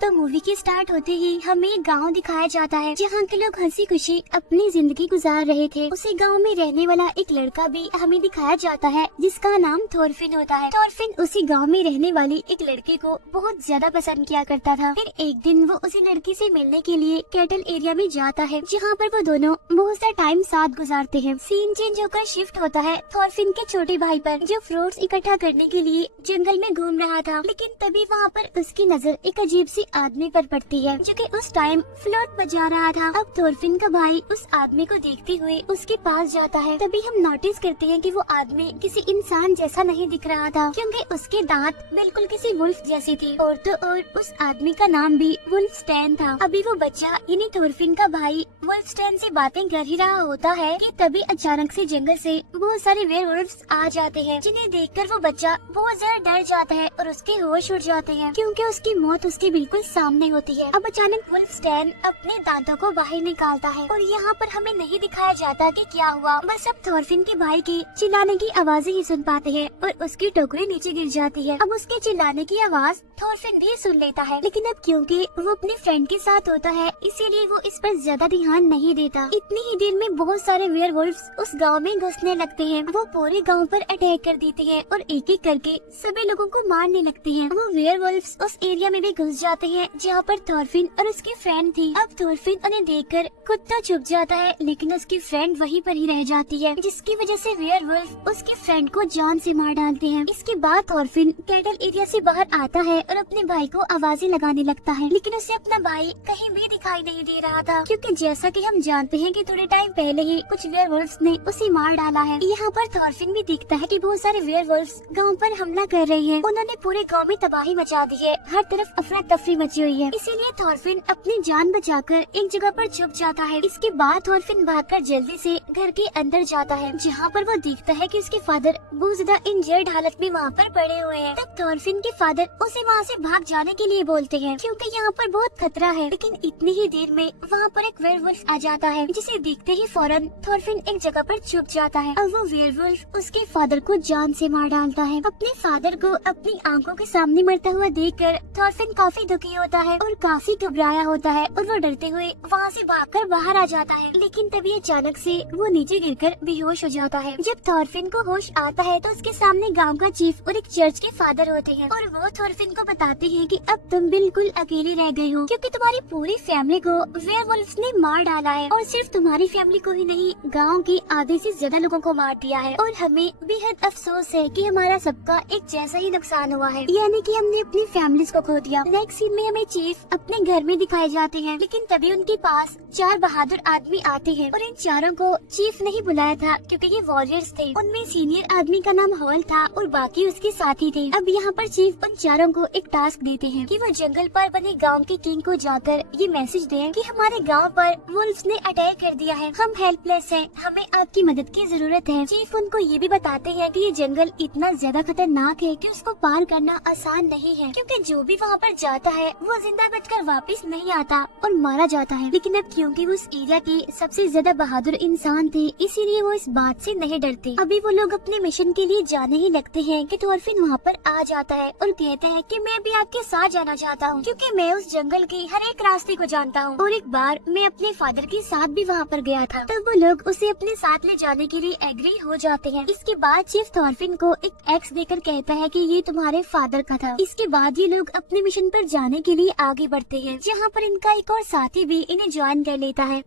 तो मूवी के स्टार्ट होते ही हमें एक गाँव दिखाया जाता है जहाँ के लोग हंसी खुशी अपनी जिंदगी गुजार रहे थे। उसी गाँव में रहने वाला एक लड़का भी हमें दिखाया जाता है जिसका नाम थॉरफिन होता है। थॉरफिन उसी गाँव में रहने वाली एक लड़के को बहुत ज्यादा पसंद किया करता था। फिर एक दिन वो उसी लड़की से मिलने के लिए कैटल एरिया में जाता है जहाँ पर वो दोनों बहुत सा टाइम साथ गुजारते हैं। सीन चेंज होकर शिफ्ट होता है थॉरफिन के छोटे भाई पर जो फ्रूट्स इकट्ठा करने के लिए जंगल में घूम रहा था। लेकिन तभी वहाँ पर उसकी नजर एक अजीब सी आदमी पर पड़ती है जो कि उस टाइम फ्लूट बजा रहा था। अब थॉरफिन का भाई उस आदमी को देखते हुए उसके पास जाता है। तभी हम नोटिस करते हैं कि वो आदमी किसी इंसान जैसा नहीं दिख रहा था क्योंकि उसके दांत बिल्कुल किसी वुल्फ जैसी थी। और तो और उस आदमी का नाम भी वुल्फस्टैन था। अभी वो बच्चा यानी थॉरफिन का भाई वुल्फस्टैन से बातें कर ही रहा होता है कि तभी अचानक से जंगल से बहुत सारे वेयरवुल्फ्स आ जाते हैं जिन्हें देखकर वो बच्चा बहुत ज्यादा डर जाता है और उसके होश उड़ जाते हैं क्योंकि उसकी मौत उसके बिल्कुल सामने होती है। अब अचानक वुल्फस्टैन अपने दांतों को बाहर निकालता है और यहाँ पर हमें नहीं दिखाया जाता कि क्या हुआ। बस अब थॉरफिन के भाई की चिल्लाने की आवाजें ही सुन पाते हैं और उसकी टोकरी नीचे गिर जाती है। अब उसके चिल्लाने की आवाज थॉरफिन भी सुन लेता है लेकिन अब क्योंकि वो अपने फ्रेंड के साथ होता है इसीलिए वो इस पर ज्यादा ध्यान नहीं देता। इतनी ही देर में बहुत सारे वेयरवुल्फ्स उस गांव में घुसने लगते हैं। वो पूरे गांव पर अटैक कर देते हैं और एक एक करके सभी लोगों को मारने लगते हैं। वो वेयरवुल्फ्स उस एरिया में भी घुस जाते हैं जहाँ पर थॉरफिन और उसकी फ्रेंड थी। अब थॉरफिन उन्हें देखकर खुद तो छुप जाता है लेकिन उसकी फ्रेंड वहीं पर ही रह जाती है जिसकी वजह से वेयरवुल्फ उसकी फ्रेंड को जान से मार डालते हैं। इसके बाद थॉरफिन कैटल एरिया से बाहर आता है और अपने भाई को आवाजें लगाने लगता है लेकिन उसे अपना भाई कहीं भी दिखाई नहीं दे रहा था क्योंकि जैसा कि हम जानते हैं कि थोड़े टाइम पहले ही कुछ वेयरवुल्फ्स ने उसे मार डाला है। यहाँ पर थॉरफिन भी दिखता है कि बहुत सारे वेयरवुल्फ्स गांव पर हमला कर रहे हैं। उन्होंने पूरे गांव में तबाही मचा दी है। हर तरफ अफरा तफरी मची हुई है। इसीलिए थॉरफिन अपनी जान बचाकर एक जगह पर छुप जाता है। इसके बाद थॉरफिन भागकर जल्दी से घर के अंदर जाता है जहाँ पर वो देखता है कि उसके फादर बहुत ज्यादा इंजर्ड हालत में वहाँ पर पड़े हुए हैं। तब थॉरफिन के फादर उसे वहाँ से भाग जाने के लिए बोलते हैं क्योंकि यहाँ पर बहुत खतरा है। लेकिन इतनी ही देर में वहाँ पर एक वेयरवुल्फ आ जाता है जिसे देखते ही फौरन थॉरफिन एक जगह पर छुप जाता है। अब वो वेयरवुल्फ उसके फादर को जान से मार डालता है। अपने फादर को अपनी आंखों के सामने मरता हुआ देखकर थॉरफिन काफी दुखी होता है और काफी घबराया होता है और वो डरते हुए वहाँ से भागकर बाहर आ जाता है। लेकिन तभी अचानक से वो नीचे गिरकर बेहोश हो जाता है। जब थॉरफिन को होश आता है तो उसके सामने गाँव का चीफ और एक चर्च के फादर होते हैं और वो थॉरफिन को बताते हैं कि अब तुम बिल्कुल अकेले रह गए हो क्योंकि तुम्हारी पूरी फैमिली को वेयरवुल्फ्स ने मार डाला है और सिर्फ तुम्हारी फैमिली को ही नहीं गांव के आधे से ज्यादा लोगों को मार दिया है और हमें बेहद अफसोस है कि हमारा सबका एक जैसा ही नुकसान हुआ है यानी कि हमने अपनी फैमिलीज को खो दिया। नेक्स्ट सीन में हमें चीफ अपने घर में दिखाए जाते हैं लेकिन तभी उनके पास 4 बहादुर आदमी आते हैं और इन चारों को चीफ नहीं बुलाया था क्योंकि ये वॉरियर्स थे। उनमें सीनियर आदमी का नाम हॉल था और बाकी उसके साथी थे। अब यहाँ पर चीफ उन चारों को एक टास्क देते हैं कि वो जंगल पर बने गांव के किंग को जाकर ये मैसेज दें कि हमारे गांव पर वुल्फ्स ने अटैक कर दिया है, हम हेल्पलेस हैं, हमें आपकी मदद की जरूरत है। चीफ उनको ये भी बताते हैं कि ये जंगल इतना ज्यादा खतरनाक है कि उसको पार करना आसान नहीं है क्योंकि जो भी वहाँ पर जाता है वो जिंदा बचकर वापस नहीं आता और मारा जाता है। लेकिन अब क्योंकि वो उस एरिया के सबसे ज्यादा बहादुर इंसान थे इसीलिए वो इस बात से नहीं डरते। अभी वो लोग अपने मिशन के लिए जाने ही लगते हैं कि थॉरफिन वहाँ पर आ जाता है और कहता है कि मैं भी आपके साथ जाना चाहता हूँ क्योंकि मैं उस जंगल के हर एक रास्ते को जानता हूँ और एक बार मैं अपने फादर के साथ भी वहाँ पर गया था। तब वो लोग उसे अपने साथ ले जाने के लिए एग्री हो जाते हैं। इसके बाद चीफ थॉरफिन को एक एक्स देकर कहता है कि ये तुम्हारे फादर का था। इसके बाद ये लोग अपने मिशन पर जाने के लिए आगे बढ़ते हैं जहाँ पर इनका एक और साथी भी इन्हें ज्वाइन कर लेता है।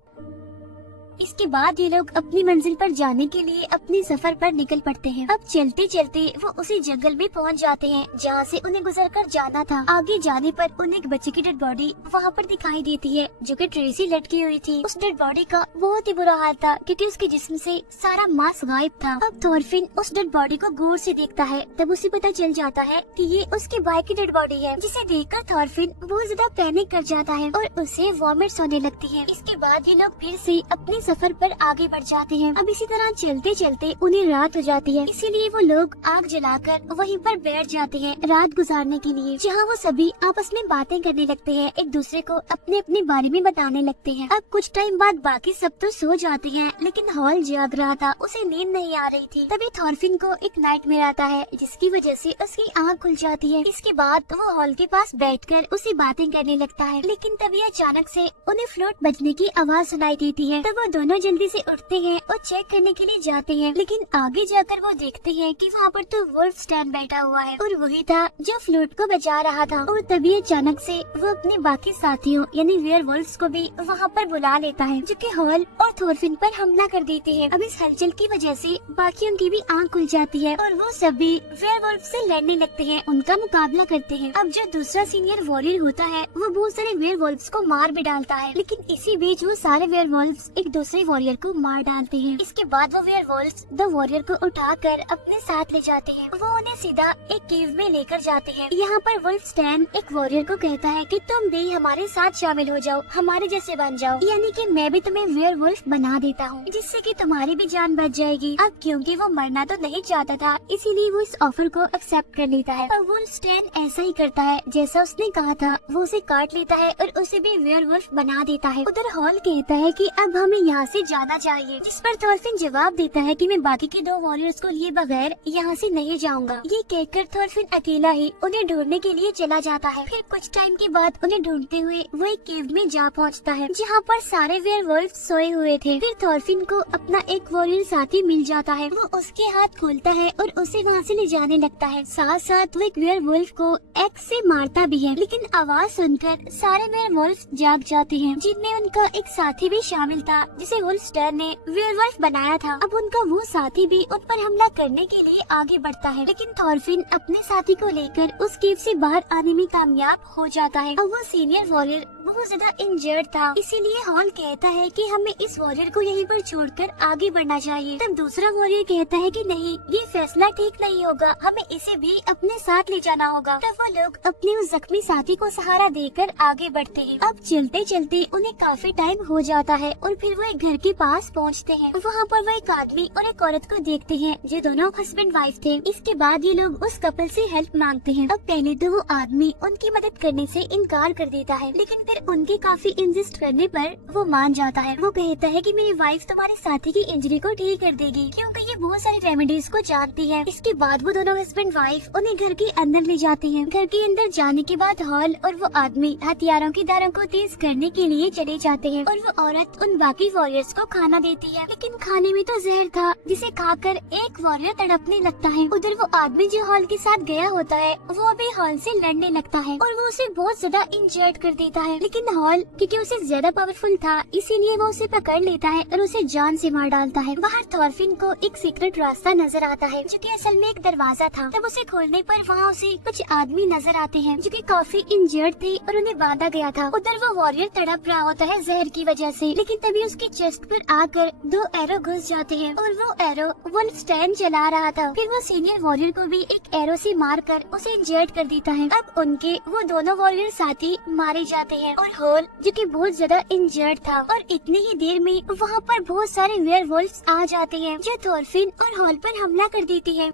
इसके बाद ये लोग अपनी मंजिल पर जाने के लिए अपने सफर पर निकल पड़ते हैं। अब चलते चलते वो उसी जंगल में पहुंच जाते हैं जहाँ से उन्हें गुजरकर जाना था। आगे जाने पर उन्हें एक बच्चे की डेड बॉडी वहाँ पर दिखाई देती है जो कि ट्री से लटकी हुई थी। उस डेड बॉडी का बहुत ही बुरा हाल था क्योंकि उसके जिस्म से सारा मांस गायब था। अब थॉरफिन उस डेड बॉडी को गौर से देखता है तब उसे पता चल जाता है कि ये उसके भाई की डेड बॉडी है जिसे देखकर थॉरफिन बहुत ज्यादा पैनिक कर जाता है और उसे वॉमिट्स होने लगती है। इसके बाद ये लोग फिर से अपनी सफर पर आगे बढ़ जाते हैं। अब इसी तरह चलते चलते उन्हें रात हो जाती है, इसीलिए वो लोग आग जलाकर वहीं पर बैठ जाते हैं रात गुजारने के लिए, जहाँ वो सभी आपस में बातें करने लगते हैं, एक दूसरे को अपने अपने बारे में बताने लगते हैं। अब कुछ टाइम बाद बाकी सब तो सो जाते हैं, लेकिन हॉल जाग रहा था, उसे नींद नहीं आ रही थी। तभी थॉर्फिन को एक नाइटमेयर आता है, जिसकी वजह से उसकी आँख खुल जाती है। इसके बाद वो हॉल के पास बैठकर उसे बातें करने लगता है, लेकिन तभी अचानक से उन्हें फ्लूट बजने की आवाज सुनाई देती है। तब वो दोनों जल्दी से उठते हैं और चेक करने के लिए जाते हैं, लेकिन आगे जाकर वो देखते हैं कि वहाँ पर तो वुल्फ स्टैन बैठा हुआ है और वही था जो फ्लूट को बजा रहा था। और तभी अचानक से वो अपने बाकी साथियों यानी वेयरवुल्फ्स को भी वहाँ पर बुला लेता है, जो कि हॉल और थॉर्फिन पर हमला कर देते हैं। अब इस हलचल की वजह से बाकियों की भी आँख खुल जाती है और वो सभी वेयरवुल्फ से लड़ने लगते हैं, उनका मुकाबला करते हैं। अब जो दूसरा सीनियर वॉरियर होता है वो बहुत सारे वेयरवुल्फ्स को मार भी डालता है, लेकिन इसी बीच वो सारे वेयरवुल्फ्स एक दूसरे वॉरियर को मार डालते हैं। इसके बाद वो वेयरवुल्फ्स दो वॉरियर को उठाकर अपने साथ ले जाते हैं। वो उन्हें सीधा एक केव में लेकर जाते हैं। यहाँ पर वुल्फ स्टैन एक वॉरियर को कहता है कि तुम भी हमारे साथ शामिल हो जाओ, हमारे जैसे बन जाओ, यानी कि मैं भी तुम्हें वेयरवुल्फ बना देता हूँ, जिससे कि तुम्हारी भी जान बच जाएगी। अब क्योंकि वो मरना तो नहीं चाहता था, इसीलिए वो इस ऑफर को एक्सेप्ट कर लेता है। और वुल्फ स्टैन ऐसा ही करता है जैसा उसने कहा था, वो उसे काट लेता है और उसे भी वेयरवुल्फ बना देता है। उधर हॉल कहता है कि अब हमें यहाँ से जाना चाहिए, जिस पर थॉर्फिन जवाब देता है कि मैं बाकी के दो वॉरियर्स को लिए बगैर यहाँ से नहीं जाऊंगा। ये कहकर थॉर्फिन अकेला ही उन्हें ढूंढने के लिए चला जाता है। फिर कुछ टाइम के बाद उन्हें ढूंढते हुए वो एक केव में जा पहुँचता है, जहाँ पर सारे वेयरवुल्फ सोए हुए थे। फिर थॉर्फिन को अपना एक वॉरियर साथी मिल जाता है, वो उसके हाथ खोलता है और उसे वहाँ से ले जाने लगता है। साथ साथ वो एक वेयरवुल्फ को एक्स से मारता भी है, लेकिन आवाज सुनकर सारे वेयरवुल्फ जाग जाते हैं, जिनमें उनका एक साथी भी शामिल था, जिसे वुल्फ स्टैन ने वेयरवुल्फ बनाया था। अब उनका वो साथी भी उन पर हमला करने के लिए आगे बढ़ता है, लेकिन थॉर्फिन अपने साथी को लेकर उस केव से बाहर आने में कामयाब हो जाता है। अब वो सीनियर वॉरियर बहुत ज्यादा इंजर्ड था, इसीलिए हॉल कहता है कि हमें इस वॉरियर को यहीं पर छोड़कर आगे बढ़ना चाहिए। तब दूसरा वॉरियर कहता है कि नहीं, ये फैसला ठीक नहीं होगा, हमें इसे भी अपने साथ ले जाना होगा। तब वो लोग अपने उस जख्मी साथी को सहारा देकर आगे बढ़ते हैं। अब चलते चलते उन्हें काफी टाइम हो जाता है और फिर वो एक घर के पास पहुंचते हैं। वहाँ पर वो एक आदमी और एक औरत को देखते हैं, जो दोनों हस्बैंड वाइफ थे। इसके बाद ये लोग उस कपल से हेल्प मांगते हैं। अब पहले तो वो आदमी उनकी मदद करने से इनकार कर देता है, लेकिन फिर उनके काफी इंसिस्ट करने पर वो मान जाता है। वो कहता है कि मेरी वाइफ तुम्हारे साथी की इंजरी को ठीक कर देगी, क्योंकि ये बहुत सारी रेमेडीज को जानती है। इसके बाद वो दोनों हस्बैंड वाइफ उन्हें घर के अंदर ले जाते हैं। घर के अंदर जाने के बाद हॉल और वो आदमी हथियारों की धारों को तेज करने के लिए चले जाते हैं और वो औरत उन बाकी वॉरियर्स को खाना देती है, लेकिन खाने में तो जहर था, जिसे खाकर एक वॉरियर तड़पने लगता है। उधर वो आदमी जो हॉल के साथ गया होता है वो भी हॉल से लड़ने लगता है और वो उसे बहुत ज्यादा इंजर्ड कर देता है, लेकिन हॉल क्योंकि उसे ज्यादा पावरफुल था, इसीलिए वो उसे पकड़ लेता है और उसे जान से मार डालता है। बाहर थॉर्फिन को एक सीक्रेट रास्ता नजर आता है, जो कि असल में एक दरवाजा था। तब उसे खोलने पर वहाँ उसे कुछ आदमी नजर आते हैं, जो कि काफी इंजर्ड थे और उन्हें बांधा गया था। उधर वो वॉरियर तड़प रहा होता है जहर की वजह से, लेकिन तभी उसकी चेस्ट पर आकर दो एरो घुस जाते हैं और वो एरो वुल्फ स्टैन चला रहा था। फिर वो सीनियर वॉरियर को भी एक एरो से मारकर उसे इंजर्ड कर देता है। अब उनके वो दोनों वॉरियर साथी मारे जाते हैं और हॉल जो कि बहुत ज्यादा इंजर्ड था, और इतनी ही देर में वहाँ पर बहुत सारे वेयरवुल्फ्स आ जाते हैं, जो थॉर्फिन और हॉल पर हमला कर देती है।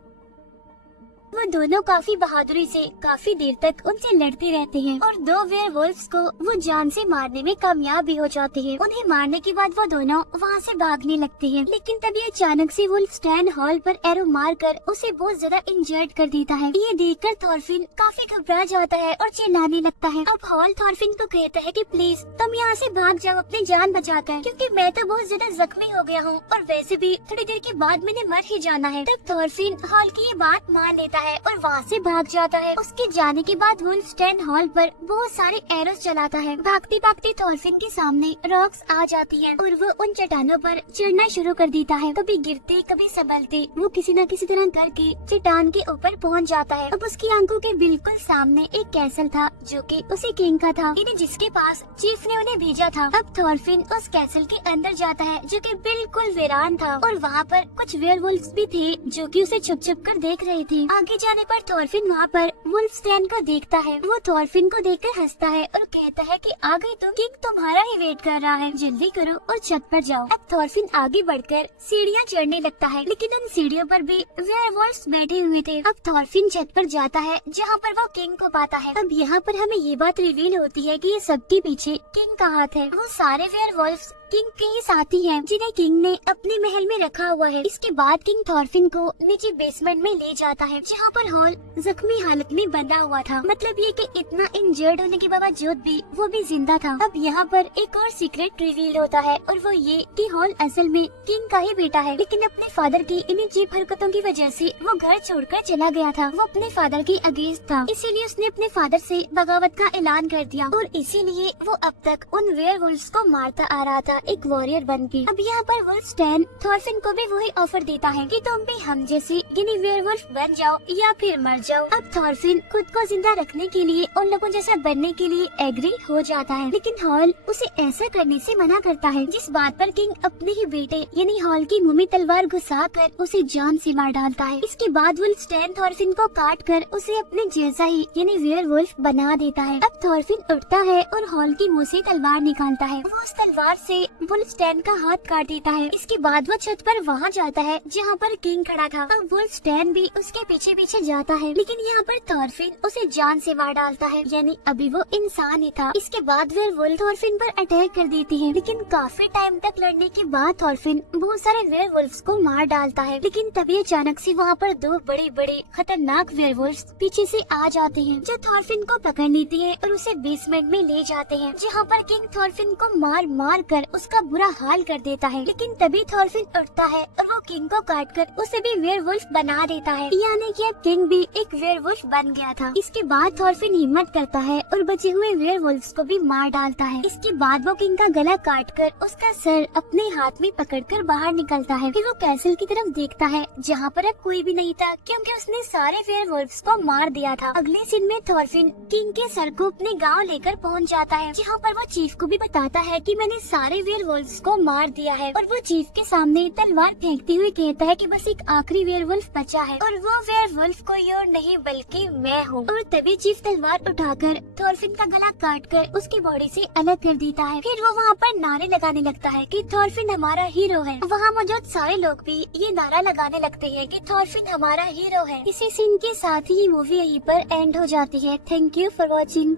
वो दोनों काफी बहादुरी से काफी देर तक उनसे लड़ते रहते हैं और दो वेयरवुल्फ्स को वो जान से मारने में कामयाब भी हो जाते हैं। उन्हें मारने के बाद वो दोनों वहाँ से भागने लगते हैं, लेकिन तभी अचानक से वुल्फ स्टैन हॉल पर एरो मारकर उसे बहुत ज्यादा इंजर्ड कर देता है। ये देखकर थॉर्फिन काफी घबरा जाता है और चिल्लाने लगता है। अब हॉल थॉर्फिन को कहता है कि प्लीज तुम यहाँ से भाग जाओ अपनी जान बचाकर, क्योंकि मैं तो बहुत ज्यादा जख्मी हो गया हूँ और वैसे भी थोड़ी देर के बाद मैंने मर ही जाना है। तब थॉर्फिन हॉल की ये बात मान लेता है और वहाँ से भाग जाता है। उसके जाने के बाद वुल्फ स्टैन हॉल पर बहुत सारे एरोस चलाता है। भागते भागते थॉर्फिन के सामने रॉक्स आ जाती हैं और वो उन चट्टानों पर चढ़ना शुरू कर देता है। कभी गिरते कभी संभलते वो किसी न किसी तरह करके चट्टान के ऊपर पहुँच जाता है। अब उसकी आंखों के बिल्कुल सामने एक कैसल था, जो कि उसी किंग का था, इन्हें जिसके पास चीफ ने उन्हें भेजा था। अब थॉर्फिन उस कैसल के अंदर जाता है, जो कि बिल्कुल वीरान था, और वहाँ पर कुछ वेयरवुल्फ्स भी थे जो कि उसे छुप छुप कर देख रहे थे। आगे आगे जाने पर थॉरफिन वहाँ पर वुल्फस्टैन को देखता है। वो थॉरफिन को देखकर हंसता है और कहता है कि आ गई तुम, किंग तुम्हारा ही वेट कर रहा है, जल्दी करो और छत पर जाओ। अब थॉरफिन आगे बढ़कर सीढ़ियाँ चढ़ने लगता है, लेकिन उन सीढ़ियों पर भी वेयरवुल्व्स बैठे हुए थे। अब थॉरफिन छत पर जाता है जहाँ पर वो किंग को पाता है। अब यहाँ पर हमें ये बात रिवील होती है कि ये सबके पीछे किंग का हाथ है। वो सारे वेयरवुल्व्स किंग के ही साथी हैं, जिन्हें किंग ने अपने महल में रखा हुआ है। इसके बाद किंग थॉरफिन को नीचे बेसमेंट में ले जाता है, जहाँ पर हॉल जख्मी हालत में बंधा हुआ था। मतलब ये कि इतना इंजर्ड होने के बावजूद भी वो भी जिंदा था। अब यहाँ पर एक और सीक्रेट रिवील होता है, और वो ये कि हॉल असल में किंग का ही बेटा है, लेकिन अपने फादर की इन अजीब हरकतों की वजह से वो घर छोड़कर चला गया था। वो अपने फादर के अगेंस्ट था, इसीलिए उसने अपने फादर से बगावत का ऐलान कर दिया, और इसीलिए वो अब तक उन वेयरवुल्व्स को मारता आ रहा था एक वॉरियर बन के। अब यहाँ पर वुल्फस्टैन थॉरफिन को भी वही ऑफर देता है कि तुम भी हम जैसे यानी वेयरवुल्फ बन जाओ या फिर मर जाओ। अब थॉरफिन खुद को जिंदा रखने के लिए उन लोगों जैसा बनने के लिए एग्री हो जाता है, लेकिन हॉल उसे ऐसा करने से मना करता है, जिस बात पर किंग अपने ही बेटे यानी हॉल की मुंह में तलवार घुसाकर उसे जान से मार डालता है। इसके बाद वुल्फस्टैन थॉरफिन को काट कर उसे अपने जैसा ही यानी वेयरवुल्फ बना देता है। अब थॉरफिन उठता है और हॉल की मुंह से तलवार निकालता है। वो उस तलवार से वुल्फस्टैन का हाथ काट देता है। इसके बाद वो छत पर वहाँ जाता है जहाँ पर किंग खड़ा था। अब वुल्फस्टैन भी उसके पीछे पीछे जाता है, लेकिन यहाँ पर थॉरफिन उसे जान से मार डालता है, यानी अभी वो इंसान ही था। इसके बाद वेयरवुल्फ थॉरफिन पर अटैक कर देती है, लेकिन काफी टाइम तक लड़ने के बाद थॉरफिन बहुत सारे वेयरवुल्व्स को मार डालता है। लेकिन तभी अचानक से वहाँ पर दो बड़े बड़े खतरनाक वेयरवुल्व्स पीछे से आ जाते हैं, जो थॉरफिन को पकड़ लेती है और उसे बेसमेंट में ले जाते हैं, जहाँ पर किंग थॉरफिन को मार मार कर उसका बुरा हाल कर देता है। लेकिन तभी थॉरफिन उठता है और वो किंग को काटकर उसे भी वेयरवुल्फ बना देता है, यानी कि अब किंग भी एक वेयरवुल्फ बन गया था। इसके बाद थॉरफिन हिम्मत करता है और बचे हुए वेयरवुल्व्स को भी मार डालता है। इसके बाद वो किंग का गला काटकर उसका सर अपने हाथ में पकड़कर बाहर निकलता है। फिर वो कैसल की तरफ देखता है, जहाँ पर अब कोई भी नहीं था, क्योंकि उसने सारे वेयरवुल्व्स को मार दिया था। अगले सीन में थॉरफिन किंग के सर को अपने गाँव लेकर पहुँच जाता है, जहाँ पर वो चीफ को भी बताता है कि मैंने सारे वेयरवुल्व्स को मार दिया है। और वो चीफ के सामने तलवार फेंकते हुए कहता है कि बस एक आखिरी वेयरवुल्फ बचा है, और वो वेयरवुल्फ कोई और नहीं बल्कि मैं हूँ। और तभी चीफ तलवार उठाकर थॉरफिन का गला काटकर उसकी बॉडी से अलग कर देता है। फिर वो वहाँ पर नारे लगाने लगता है कि थॉरफिन हमारा हीरो है। वहाँ मौजूद सारे लोग भी ये नारा लगाने लगते हैं कि थॉरफिन हमारा हीरो है। इसी सीन के साथ ही मूवी यहीं पर एंड हो जाती है। Thank you for watching.